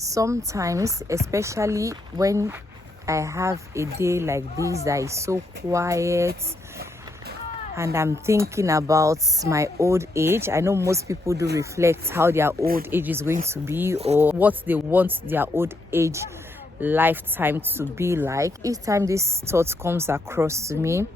Sometimes, especially when I have a day like this that is so quiet and I'm thinking about my old age. I know most people do reflect how their old age is going to be or what they want their old age lifetime to be like. Each time this thought comes across to me,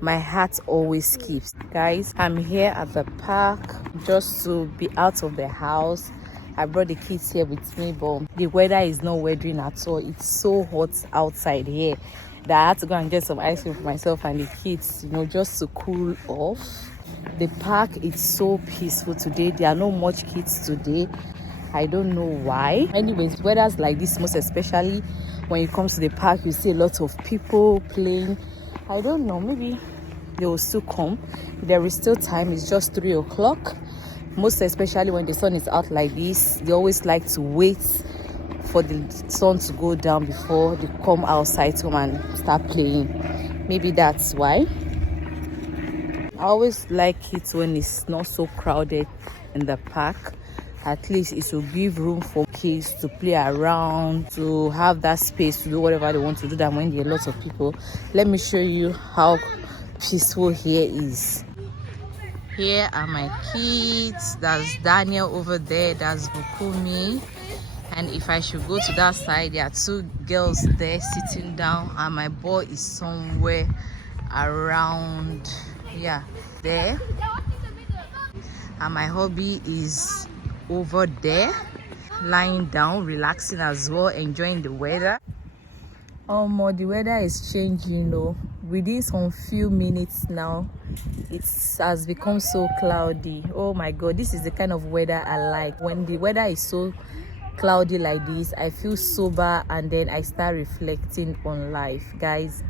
my heart always skips. Guys, I'm here at the park just to be out of the house. I brought the kids here with me, but the weather is not weathering at all. It's so hot outside here that I had to go and get some ice cream for myself and the kids, just to cool off. The park is so peaceful today. There are not much kids today. I don't know why. Anyways, weathers like this, most especially when it comes to the park, you see a lot of people playing. I don't know, maybe they will still come. There is still time. It's just 3 o'clock. Most especially when the sun is out like this, they always like to wait for the sun to go down before they come outside to come and start playing. Maybe that's why. I always like it when it's not so crowded in the park. At least it will give room for kids to play around, to have that space to do whatever they want to do than when there are lots of people. Let me show you how peaceful here is. Here are my kids. That's Daniel over there. That's Bukumi. And if I should go to that side, there are 2 girls there sitting down, and my boy is somewhere around, there. And my hubby is over there, lying down, relaxing as well, enjoying the weather. The weather is changing, within some few minutes now. It has become so cloudy. Oh my god, this is the kind of weather I like. When the weather is so cloudy like this, I feel sober and then I start reflecting on life, guys.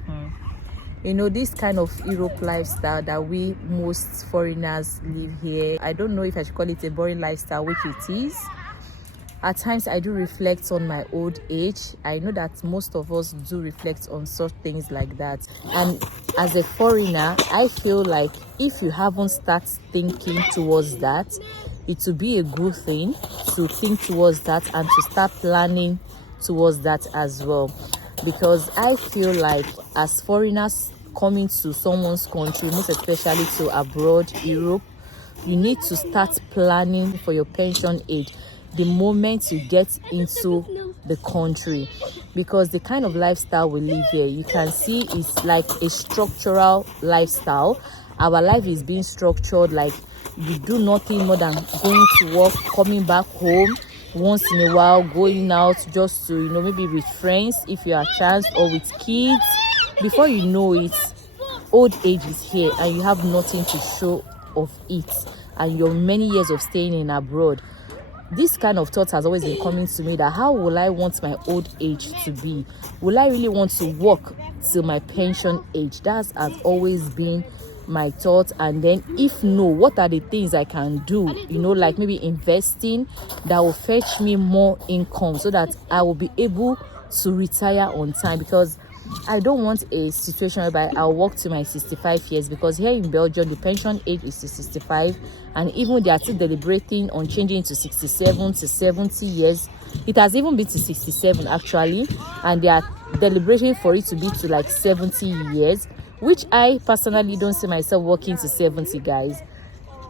This kind of Europe lifestyle that we most foreigners live here, I don't know if I should call it a boring lifestyle, which it is. At times I do reflect on my old age. I know that most of us do reflect on such things like that. And as a foreigner, I feel like if you haven't started thinking towards that, it will be a good thing to think towards that and to start planning towards that as well. Because I feel like as foreigners coming to someone's country, most especially to abroad, Europe, you need to start planning for your pension age the moment you get into the country, because the kind of lifestyle we live here, you can see it's like a structural lifestyle. Our life is being structured, like you do nothing more than going to work, coming back home once in a while, going out just to maybe with friends if you have a chance, or with kids. Before you know it, old age is here and you have nothing to show of it, and your many years of staying in abroad. This kind of thought has always been coming to me, that how will I want my old age to be? Will I really want to work till my pension age? That has always been my thought. And then if no, what are the things I can do, like maybe investing that will fetch me more income so that I will be able to retire on time, because I don't want a situation whereby I'll work to my 65 years, because here in Belgium the pension age is 65, and even they are still deliberating on changing it to 67 to 70 years. It has even been to 67 actually, and they are deliberating for it to be to like 70 years, which I personally don't see myself working to 70, guys.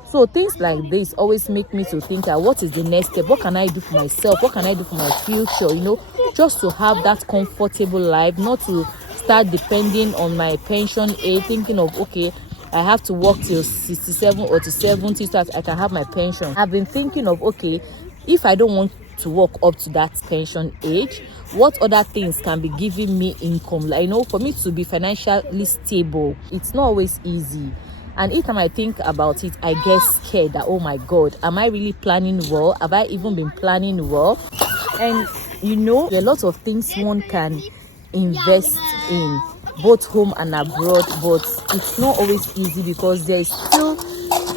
So things like this always make me to think, what is the next step? What can I do for myself? What can I do for my future? Just to have that comfortable life, not to start depending on my pension age, thinking of, okay, I have to work till 67 or to 70 so that I can have my pension. I've been thinking of, okay, if I don't want to work up to that pension age, what other things can be giving me income? For me to be financially stable, it's not always easy. And each time I think about it, I get scared that, oh my god, am I really planning well? Have I even been planning well? And there are lots of things one can invest in, both home and abroad, but it's not always easy, because there is still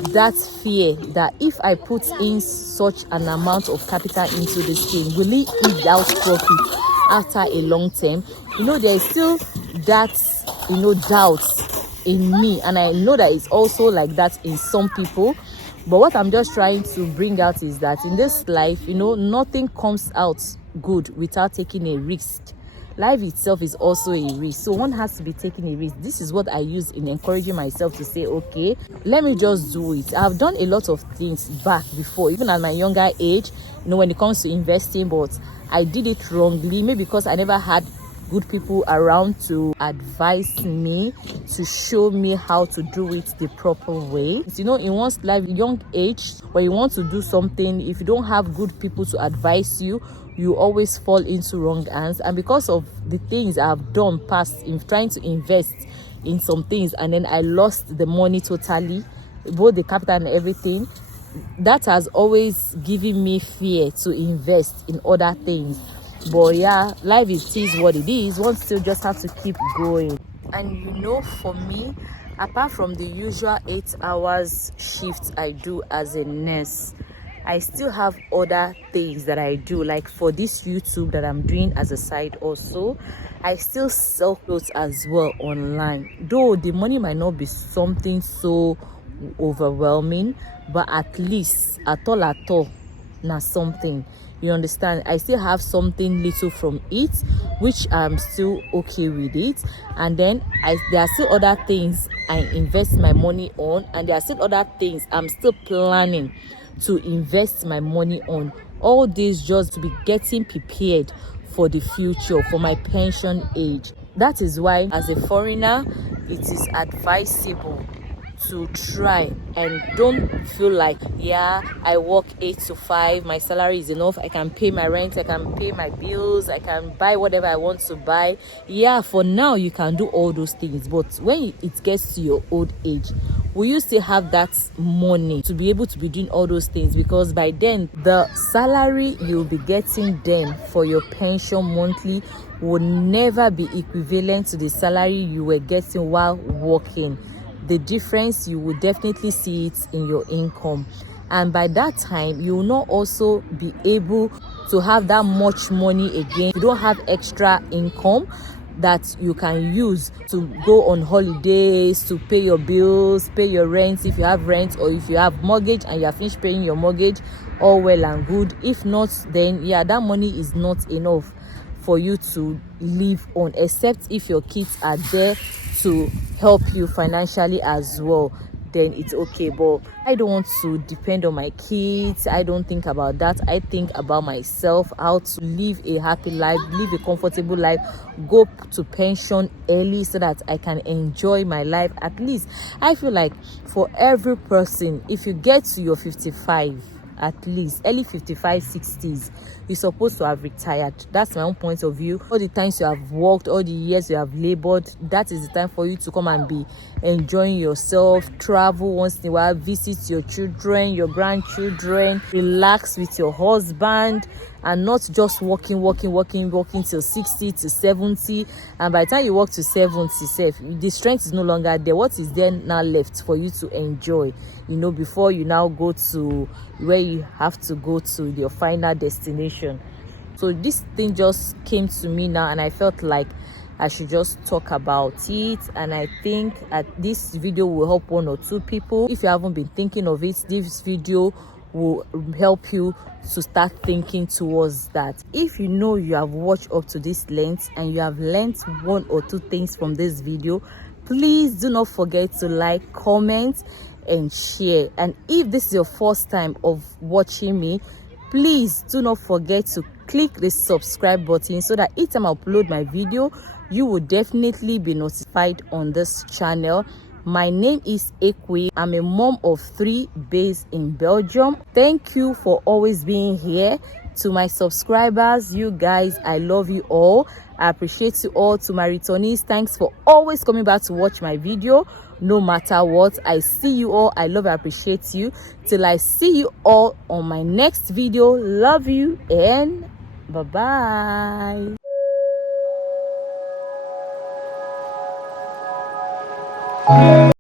that fear that if I put in such an amount of capital into this thing, will it eat out profit after a long term? There is still that doubt in me, and I know that it's also like that in some people. But what I'm just trying to bring out is that in this life, nothing comes out good without taking a risk. Life itself is also a risk, so one has to be taking a risk. This is what I use in encouraging myself to say, okay, let me just do it. I've done a lot of things back before, even at my younger age, when it comes to investing, but I did it wrongly, maybe because I never had good people around to advise me, to show me how to do it the proper way. In one's life, young age, when you want to do something, if you don't have good people to advise you, you always fall into wrong hands. And because of the things I've done past in trying to invest in some things, and then I lost the money totally, both the capital and everything, that has always given me fear to invest in other things. But yeah, life is what it is. One still just have to keep going. And for me, apart from the usual 8 hours shift I do as a nurse, I still have other things that I do. Like for this YouTube that I'm doing as a side also, I still sell clothes as well online. Though the money might not be something so overwhelming, but at least at all now something, you understand. I still have something little from it, which I'm still okay with it. And then there are still other things I invest my money on, and there are still other things I'm still planning to invest my money on. All this just to be getting prepared for the future, for my pension age. That is why as a foreigner, it is advisable to try and don't feel like, I work 8 to 5, my salary is enough, I can pay my rent, I can pay my bills, I can buy whatever I want to buy. For now you can do all those things, but when it gets to your old age, will you still have that money to be able to be doing all those things? Because by then the salary you'll be getting then for your pension monthly will never be equivalent to the salary you were getting while working. The difference, you will definitely see it in your income, and by that time you will not also be able to have that much money again. You don't have extra income that you can use to go on holidays, to pay your bills, pay your rent if you have rent, or if you have mortgage and you have finished paying your mortgage, all well and good. If not, then that money is not enough for you to live on, except if your kids are there to help you financially as well, then it's okay. But I don't want to depend on my kids. I don't think about that. I think about myself, how to live a happy life, live a comfortable life, go to pension early so that I can enjoy my life. At least I feel like for every person, if you get to your 55, at least early 55, 60s, you're supposed to have retired. That's my own point of view. All the times you have worked, all the years you have labored, that is the time for you to come and be enjoying yourself, travel once in a while, visit your children, your grandchildren, relax with your husband, and not just working till 60 to 70. And by the time you work to 70, the strength is no longer there. What is there now left for you to enjoy, before you now go to where you have to go to your final destination? So this thing just came to me now, and I felt like I should just talk about it. And I think this video will help 1 or 2 people. If you haven't been thinking of it, this video will help you to start thinking towards that. If you have watched up to this length and you have learned 1 or 2 things from this video, please do not forget to like, comment and share. And if this is your first time of watching me, please do not forget to click the subscribe button so that each time I upload my video, you will definitely be notified on this channel. My name is Ekwe. I'm a mom of 3 based in Belgium. Thank you for always being here. To my subscribers, you guys, I love you all. I appreciate you all. To my returnees, thanks for always coming back to watch my video. No matter what, I see you all. I love and appreciate you. Till I see you all on my next video. Love you and bye-bye.